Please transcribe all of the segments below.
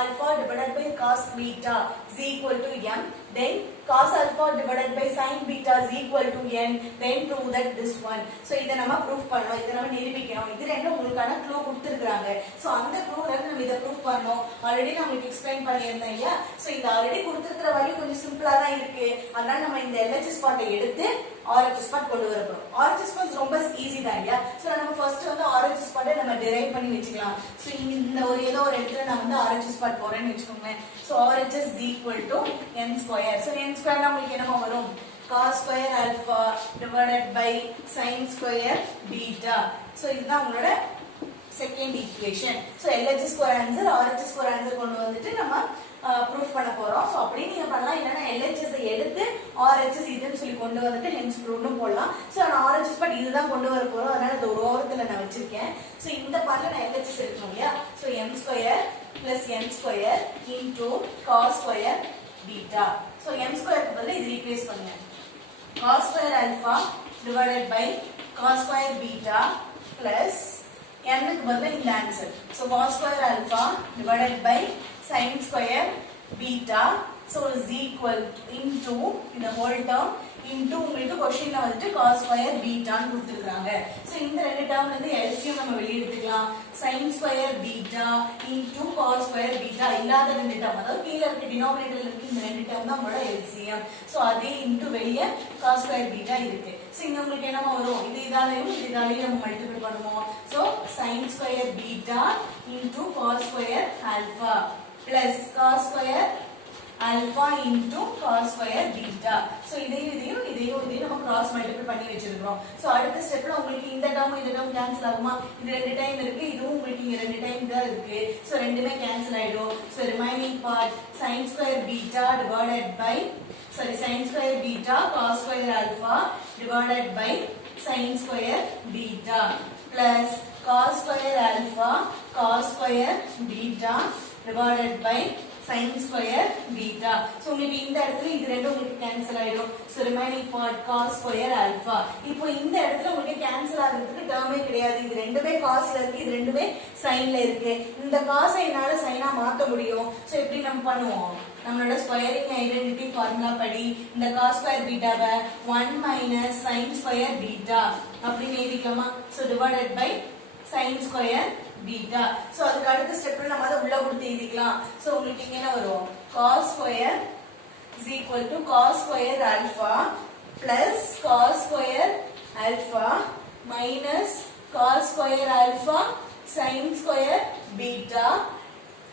alpha divided by cos beta is equal to m. Then cos alpha divided by sin beta is equal to n. Then prove that this one. So இத நம்ம proof பண்ணனும். இத நம்ம நிரூபிக்கணும். இது ரெண்டும் உங்களுக்கான க்ளூ கொடுத்திருக்காங்க. So அந்த க்ளூல நம்ம இத proof பண்ணனும். ஆல்ரெடி நான் உங்களுக்கு எக்ஸ்பிளைன் பண்ணியிருந்தேன் இல்லையா? So இந்த ஆல்ரெடி கொடுத்திருக்கிற வேல்யூ கொஞ்சம் சிம்பிளா தான் இருக்கு. அதனால நம்ம இந்த LHS பார்ட்டை எடுத்து RHS பார்ட் கொண்டு வரணும். RHS பார்ட் ரொம்ப ஈஸி தான் இல்லையா? So நம்ம ஃபர்ஸ்ட் வந்து RHS பார்ட்டை நம்ம டிரைவ் பண்ணி வெச்சுக்கலாம். So இந்த ஒரு ஏதோ ஒரு இடத்துல நான் வந்து RHS பார்ட் போறேன்னு வெச்சுக்கோங்க. So RHS is equal to n square. So n square னா உங்களுக்கு என்ன வரும்? cos square alpha divided by sin square beta. So இதுதான் உங்களோட second equation. So LHS square answer RHS square answer கொண்டு வந்துட்டு நம்ம ப்ரூஃப் பண்ண போறோம். சோ அப்படி நீங்க பண்ணலாம். இல்லனா LHS எடுத்து RHS இதுன்னு சொல்லி கொண்டு வந்துட்டு ஹென்ஸ் ப்ரூஃப்னு போடலாம். சோ நான் RHS பட் இதுதான் கொண்டு வர போறோம். அதனால இந்த ஒரு ஓரத்துல நான் வச்சிருக்கேன். சோ இந்த பார்ட்ல நான் LHS எடுக்கணும் இல்லையா? So m square plus n square into cos square beta. So m ஸ்கொயருக்கு பதிலா இது ரீப்ளேஸ் பண்ணுங்க. cos square alpha divided by cos square beta plus n க்கு பதிலா இந்த answer. So cos square alpha divided by sin square beta so is equal to into இந்த whole term into உங்களுக்கு क्वेश्चनல வந்துட்டு cos square beta ன்னு கொடுத்திருக்காங்க. So இந்த ரெண்டு டேர்ம்ல இருந்து LCM நம்ம வெளிய எடுத்துக்கலாம். sin square beta into cos square beta இல்லாத ரெண்டு டேர்ம் அதாவது கீழ இருக்க டினாமினேட்டர்ல இருக்க இந்த ரெண்டு டேர்ம் தான் நம்மளோட LCM. சோ அதே into வெளிய cos square beta இருக்கு. சோ இங்க உங்களுக்கு என்ன வரும்? இது இதாலயும் நம்ம மல்டிபிள் பண்ணுவோம். So sin square beta into cos square alpha plus cos square alpha into cos square beta. So இதையும் நம்ம cross multiply பண்ணி வெச்சிருக்கோம். So அடுத்த ஸ்டெப்ல உங்களுக்கு இந்த டேர்ம் கேன்சல் ஆகுமா? இது ரெண்டு டைம் இருக்கு. இதுவும் உங்களுக்கு இங்க ரெண்டு டைம் தான் இருக்கு. So ரெண்டுமே கேன்சல் ஆயிடும். So remaining part sin square beta divided by sin square beta cos square alpha divided by sin square beta plus cos square alpha cos square beta divided by sin square beta. So உங்களுக்கு இந்த இடத்துல இது ரெண்டும் உங்களுக்கு cancel ஆயிடும். So remaining part cos square alpha. இப்போ இந்த இடத்துல உங்களுக்கு கேன்சல் ஆகிறதுக்கு டேர்மே கிடையாது. இது ரெண்டுமே cosல இருக்கு, இது ரெண்டுமே sinல இருக்கு. இந்த cos-ஐ என்னால sin-ஆ மாத்த முடியும். So எப்படி நம்ம பண்ணுவோம்? நம்மளோட ஸ்கொயரிங் ஐடென்டிட்டி ஃபார்முலா படி இந்த cos square beta-வை 1 minus sin square beta அப்படின்னு எழுதிக்கலாமா? So divided by sin square beta. So அதுக்கு அடுத்த ஸ்டெப்ல நம்ம அத உள்ள கொடுத்து எழுதிக்கலாம். So உங்களுக்கு இங்க என்ன வரும்? cos square is equal to cos square alpha plus cos square alpha minus cos square alpha sin square beta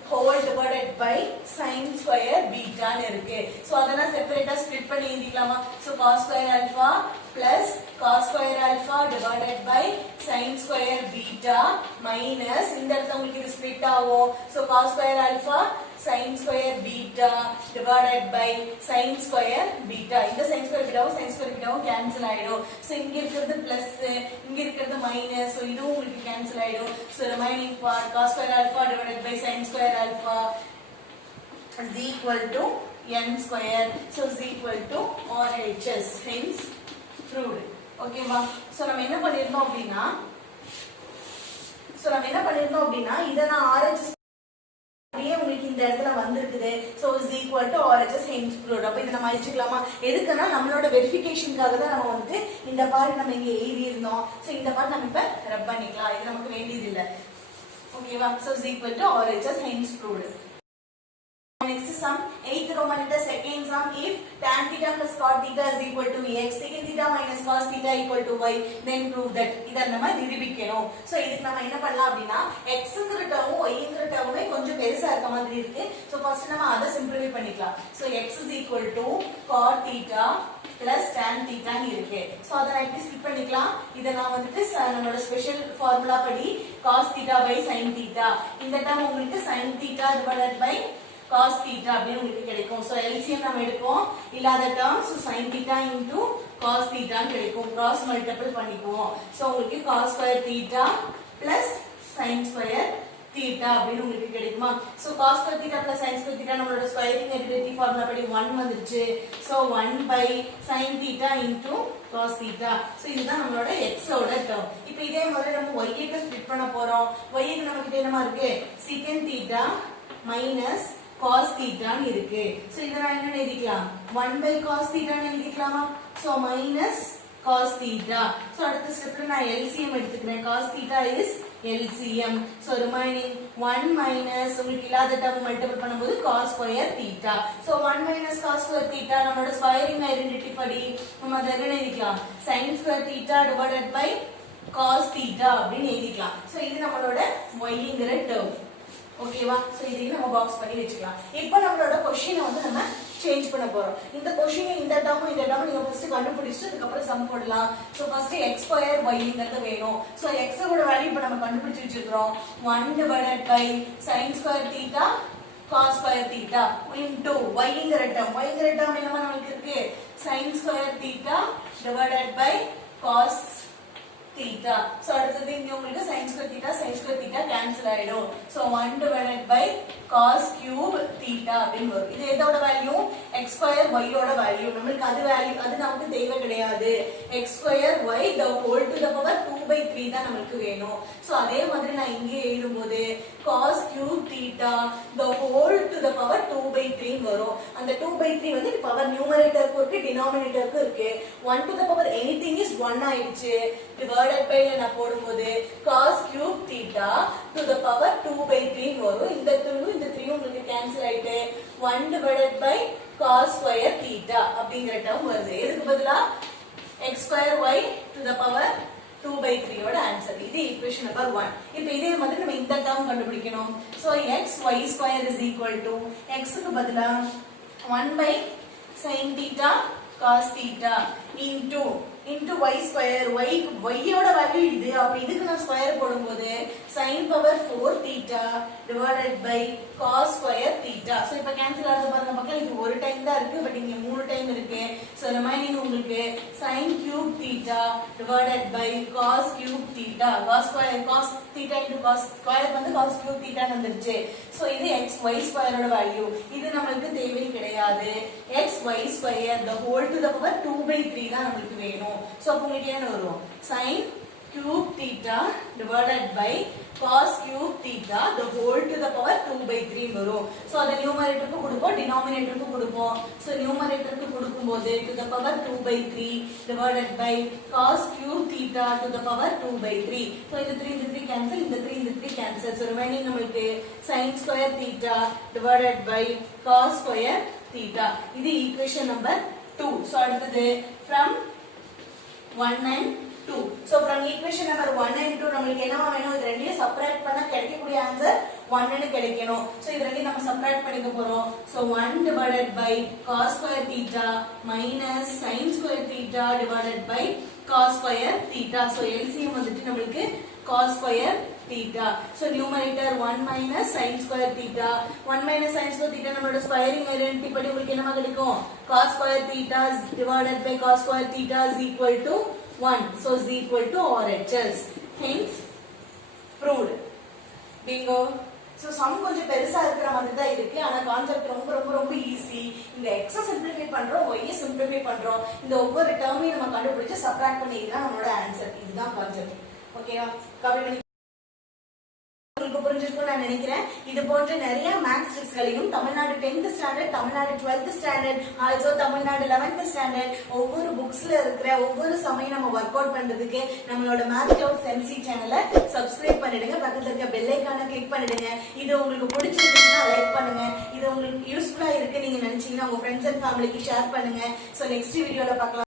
whole divided by sin square beta ன்னு இருக்கு. So அதனா செப்பரேட்டா ஸ்ப்ளிட் பண்ணி எழுதிக்கலாமா? So cos square alpha plus cos square alpha divided by sin square beta minus இந்த இடத்துல உங்களுக்கு இது split ஆகும். So cos square alpha sin square beta divided by sin square beta. இந்த sin square beta கேன்சல் ஆயிடும். So இங்க இருக்குது plus, இங்க இருக்குது மைனஸ். So இதுவும் உங்களுக்கு கேன்சல் ஆயிடும். So remaining part cos square alpha divided by sin square alpha is equal to n square. So is equal to RHS. Hence proved. Okay வா? So நம்ம என்ன பண்ணிருந்தோம் அப்படினா இத நான் RHS அப்படியே உங்களுக்கு இந்த இடத்துல வந்திருக்குது. So is equal to RHS hence proved. அப்ப இத நம்ம அழிச்சுக்கலாமா? எதுக்குன்னா நம்மளோட வெரிஃபிகேஷனுக்காக தான் நம்ம வந்து இந்த பார்ட் நம்ம இங்க எழுதி இருந்தோம். So இந்த பார்ட் நம்ம இப்ப ரப் பண்ணிக்கலாம். இது நமக்கு வேண்டியது இல்ல. ஓகேவா? So is equal to RHS hence proved. Next sum 8th Roman letter second sum if tan theta plus cot theta is equal to x secant theta minus cos theta equal to y then prove that இத நம்ம நிரூபிக்கணும். So இதுக்கு நம்ம என்ன பண்ணலாம் அப்படினா xங்கற டேர்மும் yங்கற டேர்முமே கொஞ்சம் பெருசா இருக்க மாதிரி இருக்கு. சோ ஃபர்ஸ்ட் நம்ம அத சிம்பிளிஃபை பண்ணிக்கலாம். So x is equal to cot theta plus tan theta ன்னு இருக்கு. சோ அத நான் இப்படி ஸ்ப்ளிட் பண்ணிக்கலாம். இத நான் வந்துட்டு நம்மளோட ஸ்பெஷல் ஃபார்முலா படி cos theta by sin theta இந்த டேர்ம் உங்களுக்கு sin theta divided by cos theta அப்படினு உங்களுக்கு கிடைக்கும். சோ LCM நாம எடுப்போம். இல்லாத terms sin theta into cos theta ன்னு கிடைக்கும். cross multiple பண்ணிக்குவோம். சோ உங்களுக்கு cos square theta plus sin square theta அப்படினு உங்களுக்கு கிடைக்குமா? So cos square theta plus sin square theta நம்மளோட ஸ்கொயரிங் ஐடென்டிட்டி ஃபார்முலா படி 1 வந்துருச்சு. So 1 by sin theta into cos theta. So இதுதான் நம்மளோட x ஓட டேர்ம். இப்போ இதே மாதிரி நம்ம y க்கு ஸ்ப்ளிட் பண்ண போறோம். y க்கு நமக்கு என்னமா இருக்கு? secant theta மைனஸ் cos தீட்டான்னு இருக்கு. சோ இத நான் என்ன எழுதிக்கலாம் 1 by cos தீட்டான்னு எழுதிக்கலாமா? So minus cos theta. So அடுத்த ஸ்டெப்ல நான் LCM எடுத்துக்கிறேன். cos theta is LCM. So remaining 1 minus உங்களுக்கு இல்லாத டேர்ம் மல்டிபிள் பண்ணும்போது cos square theta. So 1 minus cos square theta நம்மளோட ஸ்கொயரிங் ஐடென்டிட்டி படி நம்ம அத என்ன எழுதிக்கலாம் sin square theta divided by cos theta அப்படினு எழுதிக்கலாம். So இது நம்மளோட yங்கிற டேர்ம். ஓகேவா? சோ இதையும் நம்ம பாக்ஸ் பண்ணி வெச்சுக்கலாம். இப்போ நம்மளோட क्वेश्चனை வந்து நம்ம சேஞ்ச் பண்ண போறோம். இந்த क्वेश्चனை இந்த டேர்ம் நீங்க ஃபர்ஸ்ட் கண்டுபிடிச்சிட்டு அதுக்கு அப்புறம் சம் போடலாம். சோ ஃபர்ஸ்ட் x ஸ்கொயர் yங்கிறது வேணும். சோ x ஓட வேல்யூ இப்ப நம்ம கண்டுபிடிச்சு வச்சிருக்கோம். 1 divided by sin square theta cos square theta into yங்கிற டேர்ம் என்னமா நமக்கு இருக்கு sin square theta divided by cos theta. So அடுத்தது இங்க உங்களுக்கு sin square theta cancel ஆயிடும். So 1 divided by cos cube theta அப்படினு வரும். இது எதோட வேல்யூ x square y ஓட வேல்யூ. நமக்கு அது வேல்யூ அது நமக்கு தேவை கிடையாது. x square y the whole to the power 2/3 தான் நமக்கு வேணும். So அதே மாதிரி நான் இங்கே எழுதும்போது cos cube theta the whole to the power 2/3 வரும். அந்த 2/3 வந்து பவர் நியூமரேட்டருக்கு இருக்கு டினாமினேட்டருக்கு இருக்கு. 1 to the power anything is 1 ஆயிடுச்சு. divided by ல நான் போடும்போது cos cube theta to the power 2/3 வரும். இந்த 2 இந்த 3 உங்களுக்கு கேன்சல் ஆயிட்டு 1 divided by cos square theta அப்படிங்கற டேர்ம் வருது. இதுக்கு பதிலா x square y to the power 2/3 ஓட ஆன்சர். இது ஈக்குவேஷன் நம்பர் 1. இப்போ இதே மாதிரி நம்ம இந்த டேர்ம் கண்டுபிடிக்கணும். So x y square is equal to x க்கு பதிலா 1 by sin theta cos theta into y square y ஓட வேல்யூ இது. அப்ப இதுக்கு நான் ஸ்கொயர் போடும்போது sin power 4 theta divided by cos square theta. So இப்போ கேன்சல் ஆகுது பாருங்க மக்களே. இது ஒரு டைம் தான் இருக்கு பட் இங்க மூணு டைம் இருக்கு. சோ ரிமைனிங் உங்களுக்கு sin cube theta divided by cos cube theta. cos theta into cos square வந்து cos cube theta வந்துருச்சு. சோ இது x y square ஓட வேல்யூ. இது நமக்கு தேவை கிடையாது. x y square the whole to the power 2/3 தான் நமக்கு வேணும். சோ அப்ப உங்களுக்கு என்ன வரும் sin cube theta divided by cos cube theta the whole to the power 2/3 வரும். சோ அத நியூமரேட்டருக்கு கொடுப்போம் டினாமினேட்டருக்கு கொடுப்போம். சோ நியூமரேட்டருக்கு கொடுக்கும்போது to the power 2/3 divided by cos cube theta to the power 2/3. So இந்த 3 கேன்சல் இந்த 3 கேன்சல். சோ ரிமைனிங் நமக்கு sin square theta divided by cos square theta. இது equation number 2. So அடுத்து from 1 and 2. So from equation number 1 and 2 நமக்கு என்னவா வேணும் இது ரெண்டையும் சப்ட்ராக்ட் பண்ணா கிடைக்கக்கூடிய ஆன்சர் 1 ன்னு கிடைக்கணும். சோ இது ரெண்டையும் நம்ம சப்ட்ராக்ட் பண்ணிக்க போறோம். So 1 divided by cos square theta minus sin square theta divided by cos square theta. So LCM வந்துட்டு நமக்கு cos square theta. So numerator 1 minus sin square theta. 1 minus sin square theta நம்மளோட squaring identity படி உங்களுக்கு என்னமா கிடைக்கும் cos square theta divided by cos square theta is equal to 1. So is equal to RHS. Hence proved. Bingo. So sum கொஞ்சம் பெருசா இருக்கிற மாதிரி தான் இருக்கு. ஆனா கான்செப்ட் ரொம்ப ஈஸி. இந்த x சிம்பிளிஃபை பண்றோம் y சிம்பிளிஃபை பண்றோம். இந்த ஒவ்வொரு டேர்மையும் நம்ம கண்டுபிடிச்சு சப்ட்ராக்ட் பண்ணிக்கலாம் நம்மளோட ஆன்சர். இதுதான் கான்செப்ட். ஓகேவா? கமெண்ட் புரிஞ்சிருக்கும் நான் நினைக்கிறேன். இது போன்ற நிறைய மேத்ஸ் ட்ரிக்ஸ்களையும் Tamil Nadu 10th standard Tamil Nadu 12th standard also Tamil Nadu 11th standard ஒவ்வொரு புக்ஸ்ல இருக்கிற ஒவ்வொரு சமயம் நம்ம ஒர்க் அவுட் பண்றதுக்கு நம்மளோட மேத்ஸ் கிளவுட்ஸ் MC சேனலை சப்ஸ்கிரைப் பண்ணிடுங்க. பக்கத்துல இருக்க பெல் ஐகானை கிளிக் பண்ணிடுங்க. இது உங்களுக்கு பிடிச்சிருந்துச்சுன்னா லைக் பண்ணுங்க. இது உங்களுக்கு யூஸ்ஃபுல்லா இருக்கு நீங்க நினைச்சீங்கன்னா உங்க ஃப்ரெண்ட்ஸ் அண்ட் ஃபேமிலிக்கு ஷேர் பண்ணுங்க. சோ நெக்ஸ்ட் வீடியோல பார்க்கலாம்.